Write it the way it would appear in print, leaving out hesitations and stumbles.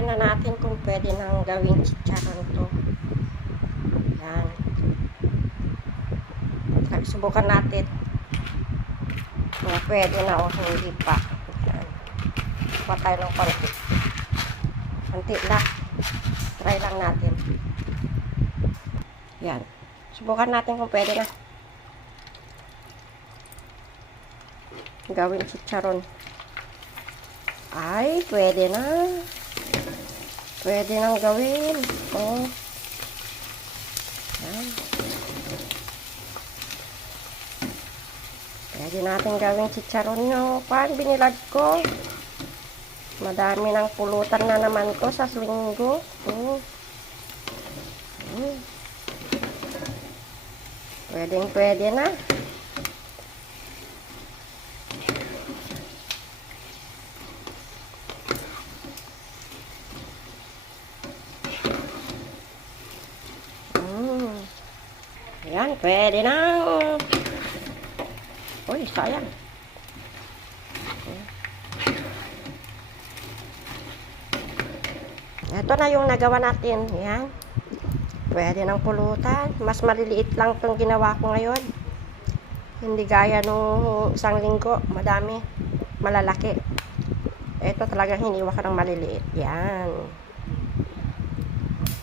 Na natin kung pwede nang gawing chicharon to. Yan. Subukan natin kung pwede na o hindi pa. Yan. Subukan tayo ng konti. Konti lang. Try lang natin. Yan. Subukan natin kung pwede na gawing chicharon. Ay, pwede na. Pwede nang gawin. Oh. Yan. Pwede natin gawin chicharon nyo. Pan, binilad ko. Madami ng pulutan na naman ko sa linggo. Pwede na. Yan, pwede na. Uy, sayang. Ito na yung nagawa natin. Yan. Pwede ng pulutan. Mas maliliit lang itong ginawa ko ngayon. Hindi gaya nung isang linggo. Madami. Malalaki. Ito talagang hiniwa ko ng maliliit. Yan.